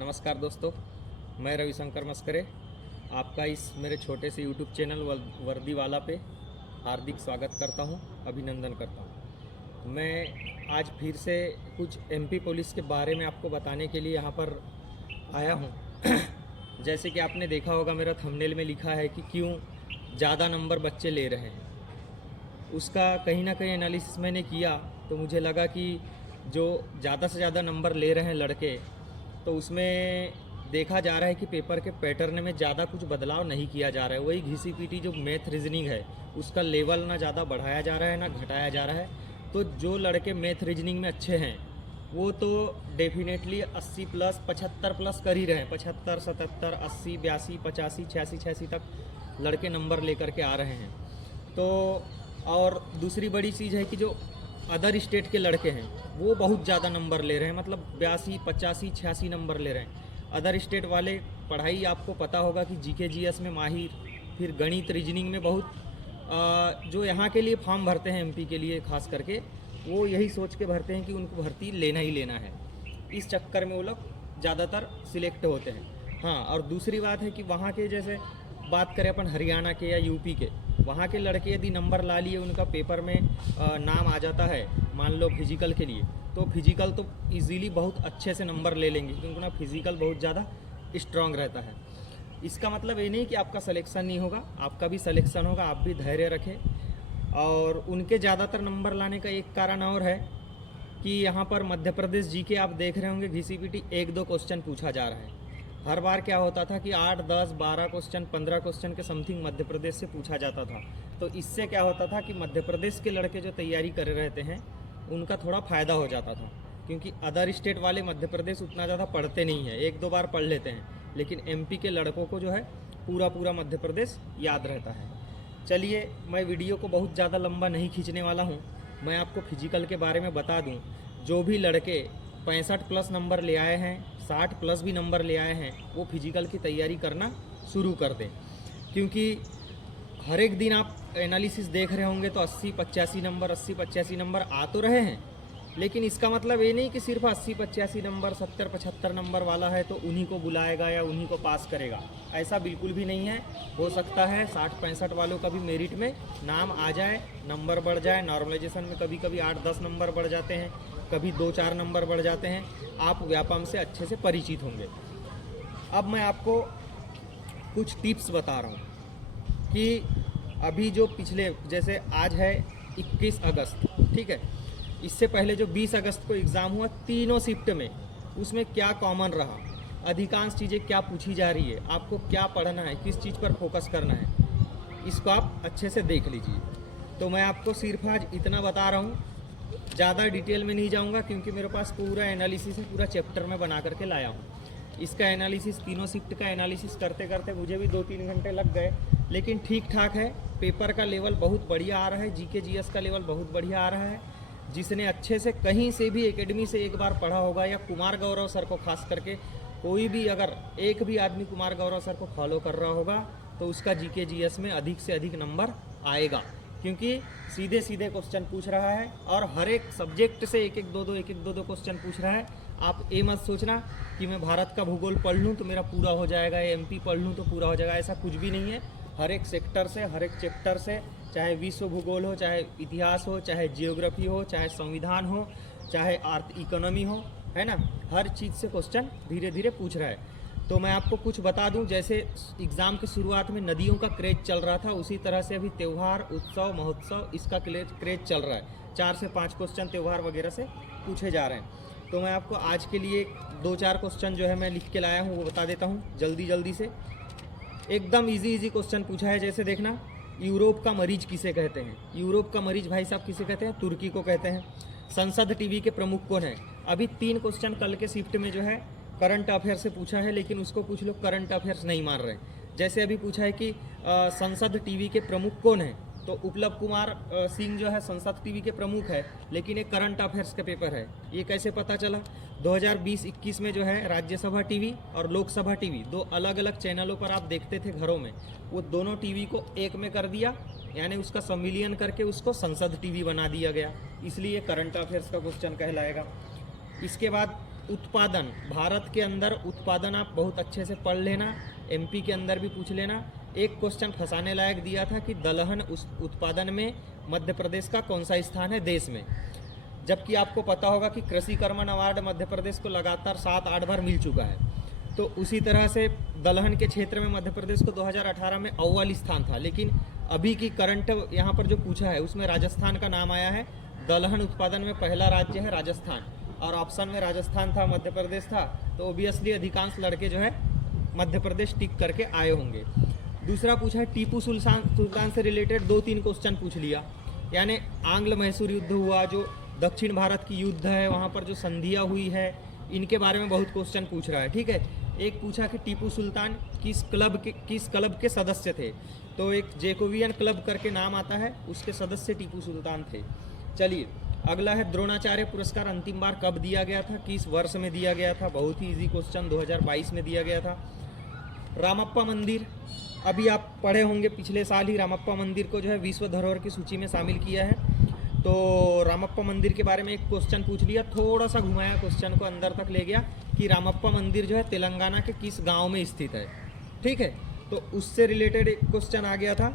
नमस्कार दोस्तों, मैं रविशंकर मस्करे आपका इस मेरे छोटे से यूट्यूब चैनल वर्दी वाला पे हार्दिक स्वागत करता हूं, अभिनंदन करता हूं। मैं आज फिर से कुछ एमपी पुलिस के बारे में आपको बताने के लिए यहां पर आया हूं। जैसे कि आपने देखा होगा, मेरा थंबनेल में लिखा है कि क्यों ज़्यादा नंबर बच्चे ले रहे हैं। उसका कहीं ना कहीं एनालिसिस मैंने किया तो मुझे लगा कि जो ज़्यादा से ज़्यादा नंबर ले रहे हैं लड़के, तो उसमें देखा जा रहा है कि पेपर के पैटर्न में ज़्यादा कुछ बदलाव नहीं किया जा रहा है। वही घिसी पीटी जो मैथ रीजनिंग है उसका लेवल ना ज़्यादा बढ़ाया जा रहा है ना घटाया जा रहा है। तो जो लड़के मैथ रीजनिंग में अच्छे हैं वो तो डेफिनेटली 80 प्लस 75 प्लस कर ही रहे हैं। 75, 77, 80, 82, 85, 86, 86 तक लड़के नंबर लेकर के आ रहे हैं। तो और दूसरी बड़ी चीज़ है कि जो अदर स्टेट के लड़के हैं वो बहुत ज़्यादा नंबर ले रहे हैं, मतलब 82, 85, 86 नंबर ले रहे हैं। अदर स्टेट वाले पढ़ाई आपको पता होगा कि जीके जीएस में माहिर, फिर गणित रीजनिंग में बहुत जो यहाँ के लिए फॉर्म भरते हैं एमपी के लिए खास करके, वो यही सोच के भरते हैं कि उनको भर्ती लेना ही लेना है। इस चक्कर में वो लोग ज़्यादातर सिलेक्ट होते हैं। हाँ, और दूसरी बात है कि वहाँ के जैसे बात करें अपन हरियाणा के या यूपी के, वहाँ के लड़के यदि नंबर ला लिए, उनका पेपर में नाम आ जाता है, मान लो फिजिकल के लिए, तो फिजिकल तो इजीली बहुत अच्छे से नंबर ले लेंगे क्योंकि उनका फिजिकल बहुत ज़्यादा स्ट्रांग रहता है। इसका मतलब ये नहीं कि आपका सिलेक्शन नहीं होगा, आपका भी सिलेक्शन होगा, आप भी धैर्य रखें। और उनके ज़्यादातर नंबर लाने का एक कारण और है कि यहाँ पर मध्य प्रदेश जीके आप देख रहे होंगे घिसी-पिटी 1-2 क्वेश्चन पूछा जा रहा है। हर बार क्या होता था कि 8, 10, 12 क्वेश्चन, 15 क्वेश्चन के समथिंग मध्य प्रदेश से पूछा जाता था। तो इससे क्या होता था कि मध्य प्रदेश के लड़के जो तैयारी कर रहते हैं उनका थोड़ा फ़ायदा हो जाता था, क्योंकि अदर स्टेट वाले मध्य प्रदेश उतना ज़्यादा पढ़ते नहीं हैं, 1-2 बार पढ़ लेते हैं, लेकिन एमपी के लड़कों को जो है पूरा मध्य प्रदेश याद रहता है। चलिए, मैं वीडियो को बहुत ज़्यादा लंबा नहीं खींचने वाला हूँ। मैं आपको फिजिकल के बारे में बता दूँ। जो भी लड़के 65 प्लस नंबर ले आए हैं, 60 प्लस भी नंबर ले आए हैं, वो फिजिकल की तैयारी करना शुरू कर दें, क्योंकि हर एक दिन आप एनालिसिस देख रहे होंगे तो 80-85 नंबर 80-85 नंबर आ तो रहे हैं, लेकिन इसका मतलब ये नहीं कि सिर्फ 80-85 नंबर 70-75 नंबर वाला है तो उन्हीं को बुलाएगा या उन्हीं को पास करेगा। ऐसा बिल्कुल भी नहीं है। हो सकता है 60-65 वालों का भी मेरिट में नाम आ जाए, नंबर बढ़ जाए। नॉर्मलाइजेशन में कभी कभी 8-10 नंबर बढ़ जाते हैं, कभी 2-4 नंबर बढ़ जाते हैं। आप व्यापम से अच्छे से परिचित होंगे। अब मैं आपको कुछ टिप्स बता रहा हूँ कि अभी जो पिछले, जैसे आज है 21 अगस्त, ठीक है, इससे पहले जो 20 अगस्त को एग्ज़ाम हुआ तीनों शिफ्ट में, उसमें क्या कॉमन रहा, अधिकांश चीज़ें क्या पूछी जा रही है, आपको क्या पढ़ना है, किस चीज़ पर फोकस करना है, इसको आप अच्छे से देख लीजिए। तो मैं आपको सिर्फ आज इतना बता रहा हूँ, ज़्यादा डिटेल में नहीं जाऊँगा क्योंकि मेरे पास पूरा एनालिसिस है, पूरा चैप्टर में बना करके लाया हूँ। इसका एनालिसिस, तीनों शिफ्ट का एनालिसिस करते करते मुझे भी 2-3 घंटे लग गए, लेकिन ठीक ठाक है। पेपर का लेवल बहुत बढ़िया आ रहा है, जीके जीएस का लेवल बहुत बढ़िया आ रहा है। जिसने अच्छे से कहीं से भी एकेडमी से एक बार पढ़ा होगा, या कुमार गौरव सर को खास करके, कोई भी अगर एक भी आदमी कुमार गौरव सर को फॉलो कर रहा होगा तो उसका जीके जीएस में अधिक से अधिक नंबर आएगा, क्योंकि सीधे सीधे क्वेश्चन पूछ रहा है और हर एक सब्जेक्ट से एक एक दो क्वेश्चन पूछ रहा है। आप ये मत सोचना कि मैं भारत का भूगोल पढ़ लूँ तो मेरा पूरा हो जाएगा, या एमपी पढ़ लूँ तो पूरा हो जाएगा, ऐसा कुछ भी नहीं है। हर एक सेक्टर से, हर एक चैप्टर से, चाहे विश्व भूगोल हो, चाहे इतिहास हो, चाहे जियोग्राफी हो, चाहे संविधान हो, चाहे इकोनॉमी हो, है ना, हर चीज़ से क्वेश्चन धीरे धीरे पूछ रहा है। तो मैं आपको कुछ बता दूं, जैसे एग्ज़ाम की शुरुआत में नदियों का क्रेज चल रहा था, उसी तरह से अभी त्यौहार, उत्सव, महोत्सव, इसका क्रेज चल रहा है। 4 से 5 क्वेश्चन त्यौहार वगैरह से पूछे जा रहे हैं। तो मैं आपको आज के लिए 2-4 क्वेश्चन जो है मैं लिख के लाया हूँ वो बता देता हूँ जल्दी से। एकदम इजी क्वेश्चन पूछा है। जैसे देखना, यूरोप का मरीज किसे कहते हैं? यूरोप का मरीज भाई साहब किसे कहते हैं? तुर्की को कहते हैं। संसद टीवी के प्रमुख कौन है? अभी 3 क्वेश्चन कल के शिफ्ट में जो है करंट अफेयर से पूछा है, लेकिन उसको कुछ लोग करंट अफेयर्स नहीं मान रहे। जैसे अभी पूछा है कि संसद टीवी के प्रमुख कौन है, तो उपलब्ध कुमार सिंह जो है संसद टीवी के प्रमुख है, लेकिन एक करंट अफेयर्स का पेपर है। ये कैसे पता चला? 2020-21 में जो है राज्यसभा टीवी और लोकसभा टीवी 2 अलग अलग चैनलों पर आप देखते थे घरों में, वो दोनों टीवी को एक में कर दिया, यानी उसका सम्मिलियन करके उसको संसद टीवी बना दिया गया, इसलिए करंट अफेयर्स का क्वेश्चन कहलाएगा। इसके बाद उत्पादन, भारत के अंदर उत्पादन आप बहुत अच्छे से पढ़ लेना, एमपी के अंदर भी पूछ लेना। एक क्वेश्चन फंसाने लायक दिया था कि दलहन उस उत्पादन में मध्य प्रदेश का कौन सा स्थान है देश में, जबकि आपको पता होगा कि कृषि कर्मण अवार्ड मध्य प्रदेश को लगातार 7-8 बार मिल चुका है। तो उसी तरह से दलहन के क्षेत्र में मध्य प्रदेश को 2018 में अव्वल स्थान था, लेकिन अभी की करंट यहाँ पर जो पूछा है उसमें राजस्थान का नाम आया है। दलहन उत्पादन में पहला राज्य है राजस्थान, और ऑप्शन में राजस्थान था, मध्य प्रदेश था, तो ओबियसली अधिकांश लड़के जो है मध्य प्रदेश टिक करके आए होंगे। दूसरा पूछा है टीपू सुल्तान से रिलेटेड 2-3 क्वेश्चन पूछ लिया, यानी आंग्ल मैसूर युद्ध हुआ, जो दक्षिण भारत की युद्ध है, वहाँ पर जो संधियाँ हुई है, इनके बारे में बहुत क्वेश्चन पूछ रहा है। ठीक है, एक पूछा कि टीपू सुल्तान किस क्लब के सदस्य थे, तो एक जैकोबियन क्लब करके नाम आता है, उसके सदस्य टीपू सुल्तान थे। चलिए अगला है द्रोणाचार्य पुरस्कार अंतिम बार कब दिया गया था, किस वर्ष में दिया गया था, बहुत ही इजी क्वेश्चन, 2022 में दिया गया था। रामप्पा मंदिर, अभी आप पढ़े होंगे पिछले साल ही रामप्पा मंदिर को जो है विश्व धरोहर की सूची में शामिल किया है। तो रामप्पा मंदिर के बारे में एक क्वेश्चन पूछ लिया, थोड़ा सा घुमाया क्वेश्चन को, अंदर तक ले गया कि रामप्पा मंदिर जो है तेलंगाना के किस गांव में स्थित है। ठीक है, तो उससे रिलेटेड एक क्वेश्चन आ गया था,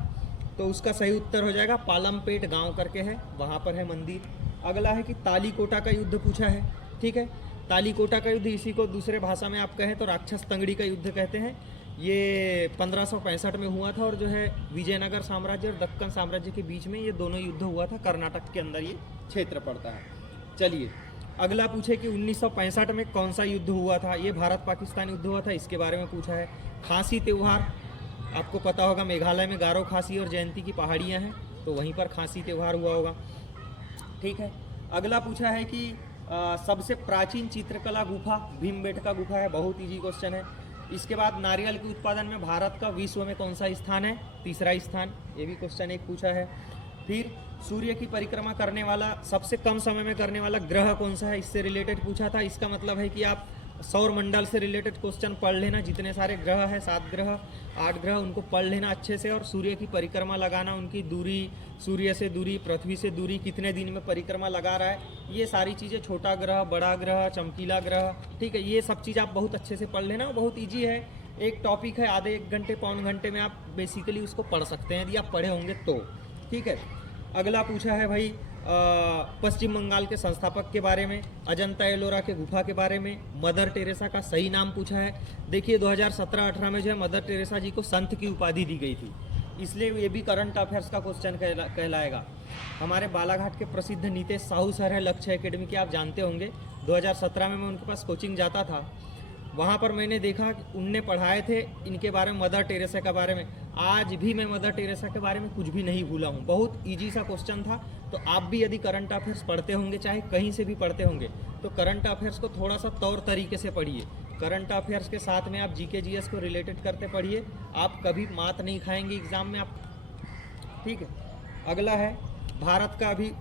तो उसका सही उत्तर हो जाएगा पालमपेट गांव करके है, वहाँ पर है मंदिर। अगला है कि तालीकोटा का युद्ध पूछा है। ठीक है, तालीकोटा का युद्ध, इसी को दूसरे भाषा में आप कहें तो राक्षस तंगड़ी का युद्ध कहते हैं। ये 1565 में हुआ था, और जो है विजयनगर साम्राज्य और दक्कन साम्राज्य के बीच में ये दोनों युद्ध हुआ था, कर्नाटक के अंदर ये क्षेत्र पड़ता है। चलिए अगला पूछे कि 1965 में कौन सा युद्ध हुआ था, ये भारत पाकिस्तान युद्ध हुआ था, इसके बारे में पूछा है। खासी त्यौहार, आपको पता होगा मेघालय में गारो खासी और जयंती की पहाड़ियाँ हैं, तो वहीं पर खासी त्यौहार हुआ होगा। ठीक है, अगला पूछा है कि सबसे प्राचीन चित्रकला गुफा भीमबेटका गुफा है, बहुत ईजी क्वेश्चन है। इसके बाद नारियल के उत्पादन में भारत का विश्व में कौन सा स्थान है, तीसरा स्थान, ये भी क्वेश्चन एक पूछा है। फिर सूर्य की परिक्रमा करने वाला, सबसे कम समय में करने वाला ग्रह कौन सा है, इससे रिलेटेड पूछा था। इसका मतलब है कि आप सौर मंडल से रिलेटेड क्वेश्चन पढ़ लेना, जितने सारे ग्रह हैं, 7 ग्रह 8 ग्रह, उनको पढ़ लेना अच्छे से, और सूर्य की परिक्रमा लगाना, उनकी दूरी, सूर्य से दूरी, पृथ्वी से दूरी, कितने दिन में परिक्रमा लगा रहा है, ये सारी चीज़ें, छोटा ग्रह, बड़ा ग्रह, चमकीला ग्रह, ठीक है, ये सब चीज़ आप बहुत अच्छे से पढ़ लेना, बहुत ईजी है। एक टॉपिक है, आधे 1 घंटे पौन घंटे में आप बेसिकली उसको पढ़ सकते हैं, यदि आप पढ़े होंगे तो। ठीक है, अगला पूछा है भाई पश्चिम बंगाल के संस्थापक के बारे में, अजंता एलोरा के गुफा के बारे में, मदर टेरेसा का सही नाम पूछा है। देखिए 2017-18 में जो है मदर टेरेसा जी को संत की उपाधि दी गई थी, इसलिए ये भी करंट अफेयर्स का क्वेश्चन कहलाएगा। हमारे बालाघाट के प्रसिद्ध नीतेश साहू सर है लक्ष्य एकेडमी के, आप जानते होंगे। 2017 में मैं उनके पास कोचिंग जाता था, वहाँ पर मैंने देखा कि उनने पढ़ाए थे इनके बारे में, मदर टेरेसा के बारे में। आज भी मैं मदर टेरेसा के बारे में कुछ भी नहीं भूला हूँ, बहुत इजी सा क्वेश्चन था। तो आप भी यदि करंट अफेयर्स पढ़ते होंगे, चाहे कहीं से भी पढ़ते होंगे, तो करंट अफेयर्स को थोड़ा सा तौर तरीके से पढ़िए। करंट अफेयर्स के साथ में आप जीके जीएस को रिलेटेड करते पढ़िए, आप कभी मात नहीं खाएंगे एग्जाम में आप। ठीक है, अगला है भारत का अभी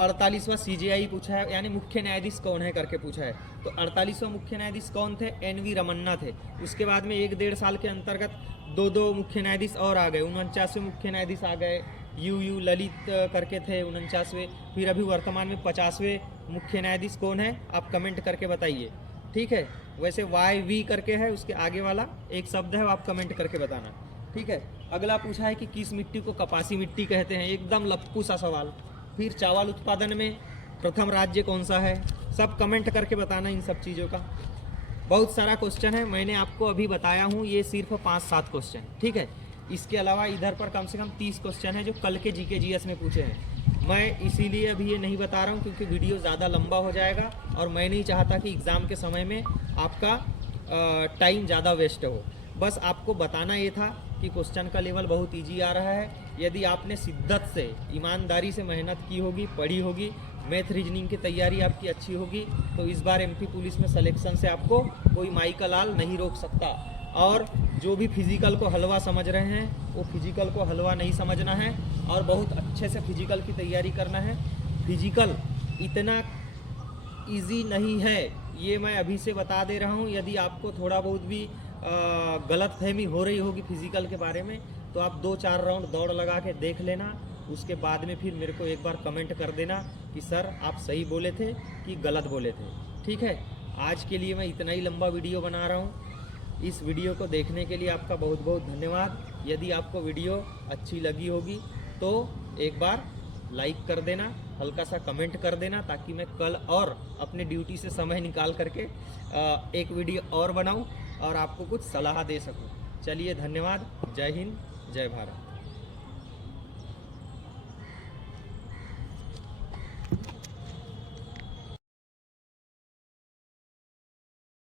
48वां CJI पूछा है, यानी मुख्य न्यायाधीश कौन है करके पूछा है। तो 48वां मुख्य न्यायाधीश कौन थे, NV रमन्ना थे। उसके बाद में 1-1.5 साल के अंतर्गत 2 मुख्य न्यायाधीश और आ गए, 49वें मुख्य न्यायाधीश आ गए, यू ललित करके थे 49वें। फिर अभी वर्तमान में 50वें मुख्य न्यायाधीश कौन है, आप कमेंट करके बताइए। ठीक है, वैसे YV करके है, उसके आगे वाला एक शब्द है, वो आप कमेंट करके बताना। ठीक है, अगला पूछा है कि किस मिट्टी को कपासी मिट्टी कहते हैं, एकदम लप्पू सा सवाल। फिर चावल उत्पादन में प्रथम राज्य कौन सा है, सब कमेंट करके बताना इन सब चीज़ों का। बहुत सारा क्वेश्चन है, मैंने आपको अभी बताया हूँ, ये सिर्फ 5-7 क्वेश्चन। ठीक है, इसके अलावा इधर पर कम से कम 30 क्वेश्चन है जो कल के GK GS में पूछे हैं। मैं इसीलिए अभी ये नहीं बता रहा हूँ क्योंकि वीडियो ज़्यादा लंबा हो जाएगा, और मैं नहीं चाहता कि एग्ज़ाम के समय में आपका टाइम ज़्यादा वेस्ट हो। बस आपको बताना ये था कि क्वेश्चन का लेवल बहुत ईजी आ रहा है। यदि आपने शिद्दत से, ईमानदारी से मेहनत की होगी, पढ़ी होगी, मैथ रीजनिंग की तैयारी आपकी अच्छी होगी, तो इस बार MP पुलिस में सिलेक्शन से आपको कोई माई का लाल नहीं रोक सकता। और जो भी फिजिकल को हलवा समझ रहे हैं, वो फिजिकल को हलवा नहीं समझना है, और बहुत अच्छे से फिजिकल की तैयारी करना है। फिजिकल इतना इजी नहीं है, ये मैं अभी से बता दे रहा हूँ। यदि आपको थोड़ा बहुत भी गलतफहमी हो रही होगी फिजिकल के बारे में, तो आप 2-4 राउंड दौड़ लगा के देख लेना, उसके बाद में फिर मेरे को एक बार कमेंट कर देना कि सर आप सही बोले थे कि गलत बोले थे। ठीक है, आज के लिए मैं इतना ही लंबा वीडियो बना रहा हूँ। इस वीडियो को देखने के लिए आपका बहुत बहुत धन्यवाद। यदि आपको वीडियो अच्छी लगी होगी तो एक बार लाइक कर देना, हल्का सा कमेंट कर देना, ताकि मैं कल और अपने ड्यूटी से समय निकाल करके एक वीडियो और बनाऊं और आपको कुछ सलाह दे सकूं। चलिए, धन्यवाद। जय हिंद, जय भारत।